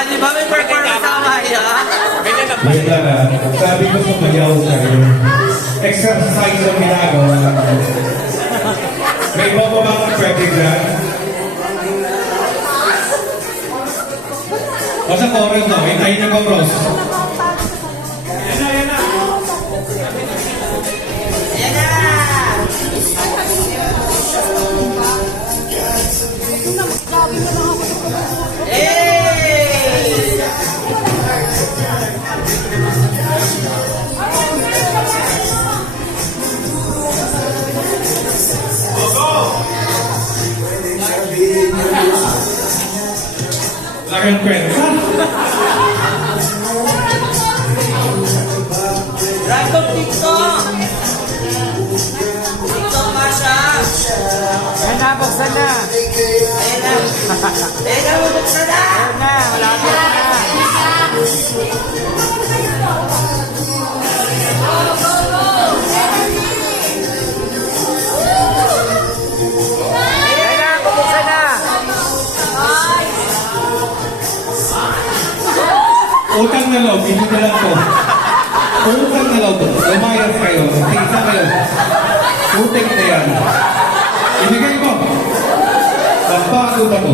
Di ba may performance sa kamay, ha? Wait lang ah. Sabi ko sumayaw sa'yo. Exercise ang ginagawa. May iba pa bang pwede dyan? O sa chorus na, hintayin niyo ba, bros? Ayan na! Laking kwenta. Random TikTok! TikTok nga siya! Ayan na, buksan na. Ayan na! Ayan na, bubuksan na! Ayan na, malapit na. Ayan na, bubuksan na. Utang na loob, hindi na lang to. Utang na loob. Lumayas kayo. Tingsa kayo. Utek na yan. Ibigay ko. Pampakado ba to?